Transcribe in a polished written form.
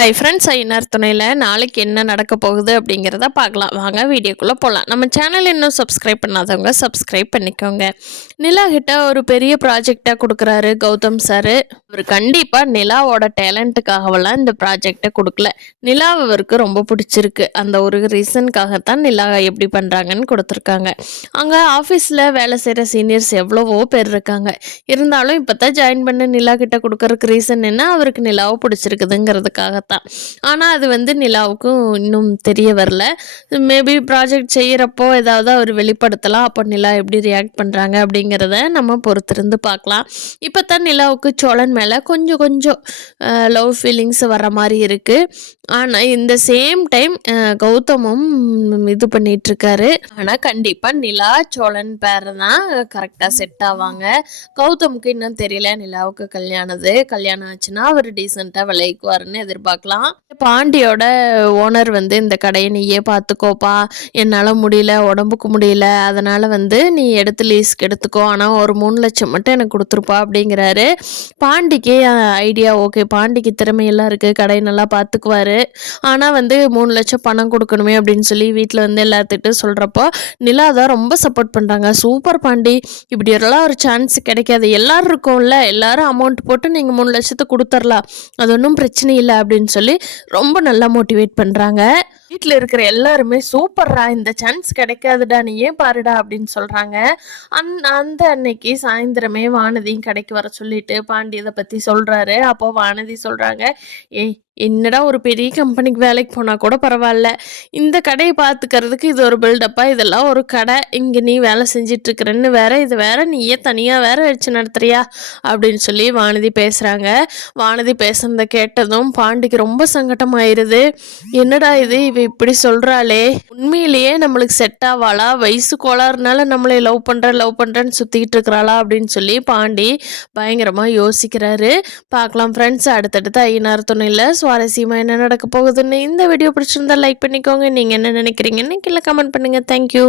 Hi friends, ஐநர் துணையில் நாளைக்கு என்ன நடக்க போகுது அப்படிங்கிறத பார்க்கலாம். வாங்க வீடியோக்குள்ளே போகலாம். நம்ம சேனல் இன்னும் சப்ஸ்கிரைப் பண்ணாதவங்க சப்ஸ்கிரைப் பண்ணிக்கோங்க. நிலா கிட்ட ஒரு பெரிய ப்ராஜெக்டாக கொடுக்குறாரு கௌதம் சார். அவர் கண்டிப்பாக நிலாவோட டேலண்ட்டுக்காகவெல்லாம் இந்த ப்ராஜெக்டை கொடுக்கல. நிலா அவருக்கு ரொம்ப பிடிச்சிருக்கு. அந்த ஒரு ரீசனுக்காகத்தான் நிலா எப்படி பண்ணுறாங்கன்னு கொடுத்துருக்காங்க. அங்கே ஆஃபீஸில் வேலை செய்கிற சீனியர்ஸ் எவ்வளவோ பேர் இருக்காங்க. இருந்தாலும் இப்போ தான் ஜாயின் பண்ண நிலா கிட்ட கொடுக்கறதுக்கு ரீசன் என்ன, அவருக்கு நிலாவை பிடிச்சிருக்குதுங்கிறதுக்காக தான். ஆனால் அது நிலாவுக்கும் இன்னும் தெரிய வரல. மேபி ப்ராஜெக்ட் செய்கிறப்போ ஏதாவது அவர் வெளிப்படுத்தலாம். அப்போ நிலா எப்படி ரியாக்ட் பண்ணுறாங்க அப்படிங்கிறத நம்ம பொறுத்திருந்து பார்க்கலாம். இப்போ தான் நிலாவுக்கு சோழன் மேலே கொஞ்சம் கொஞ்சம் லவ் ஃபீலிங்ஸ் வர மாதிரி இருக்குது. ஆனால் இந்த சேம் டைம் கௌதமும் இது பண்ணிகிட்ருக்காரு. ஆனால் கண்டிப்பாக நிலா சோழன் பேர் தான் கரெக்டாக செட் ஆவாங்க. கௌதமுக்கு இன்னும் தெரியல நிலாவுக்கு கல்யாணம் ஆச்சுன்னா அவர் டீசெண்டாக விளைவிக்குவாருன்னு எதிர்பார்க்கலாம். பாண்டியோட ஓனர் இந்த கடையை நீயே பார்த்துக்கோப்பா, என்னால் முடியல, உடம்புக்கு முடியல, அதனால் நீ எடுத்து லீஸ்க்கு எடுத்துக்கோ, ஆனால் ஒரு 3 லட்சம் மட்டும் எனக்கு கொடுத்துருப்பா அப்படிங்கிறாரு. பாண்டிக்கு ஐடியா ஓகே, பாண்டிக்கு திறமையெல்லாம் இருக்குது, கடையை நல்லா பார்த்துக்குவாரு. ஆனால் 3 லட்சம் பணம் கொடுக்கணுமே அப்படின்னு சொல்லி வீட்டில் எல்லாத்துக்கிட்ட சொல்கிறப்போ நிலா தான் ரொம்ப சப்போர்ட் பண்ணுறாங்க. சூப்பர் பாண்டி, இப்படி எல்லாம் ஒரு சான்ஸ் கிடைக்காது, எல்லோரும் இருக்கோம்ல, எல்லோரும் அமௌண்ட் போட்டு நீங்கள் 3 லட்சத்தை கொடுத்துர்லாம், அது ஒன்றும் பிரச்சனை இல்லை அப்படின்னு சொல்லி ரொம்ப நல்லா மோட்டிவேட் பண்ணுறாங்க. வீட்டில் இருக்கிற எல்லாருமே சூப்பர்ரா, இந்த சான்ஸ் கிடைக்காதுடா, நீ ஏன் பாருடா அப்படின்னு சொல்கிறாங்க. அந்த அன்னைக்கு சாயந்தரமே வானதியும் கடைக்கு வர சொல்லிட்டு பாண்டி இதை பற்றி சொல்கிறாரு. அப்போது வானதி சொல்கிறாங்க, ஏய் என்னடா ஒரு பெரிய கம்பெனிக்கு வேலைக்கு போனால் கூட பரவாயில்ல, இந்த கடையை பார்த்துக்கிறதுக்கு இது ஒரு பில்டப்பாக, இதெல்லாம் ஒரு கடை, இங்கே நீ வேலை செஞ்சிட்ருக்கிறன்னு வேற, இது வேற, நீயே தனியாக வேற வச்சு நடத்துறியா அப்படின்னு சொல்லி வானதி பேசுகிறாங்க. வானதி பேசுனதை கேட்டதும் பாண்டிக்கு ரொம்ப சங்கடமாயிருது. என்னடா இது, இவ இப்படி சொல்கிறாளே, உண்மையிலேயே நம்மளுக்கு செட் ஆவாளா, வயசு கோளாறுனால நம்மளை லவ் பண்ணுறேன்னு சுற்றிக்கிட்டு இருக்கிறாளா அப்படின்னு சொல்லி பாண்டி பயங்கரமாக யோசிக்கிறாரு. பார்க்கலாம் ஃப்ரெண்ட்ஸ், அடுத்தடுத்து ஐயனார் துணையில் சுவாரஸ்யமாக என்ன நடக்க போகுதுன்னு. இந்த வீடியோ பிடிச்சிருந்தா லைக் பண்ணிக்கோங்க. நீங்கள் என்ன நினைக்கிறீங்கன்னு கீழே கமெண்ட் பண்ணுங்கள். தேங்க்யூ.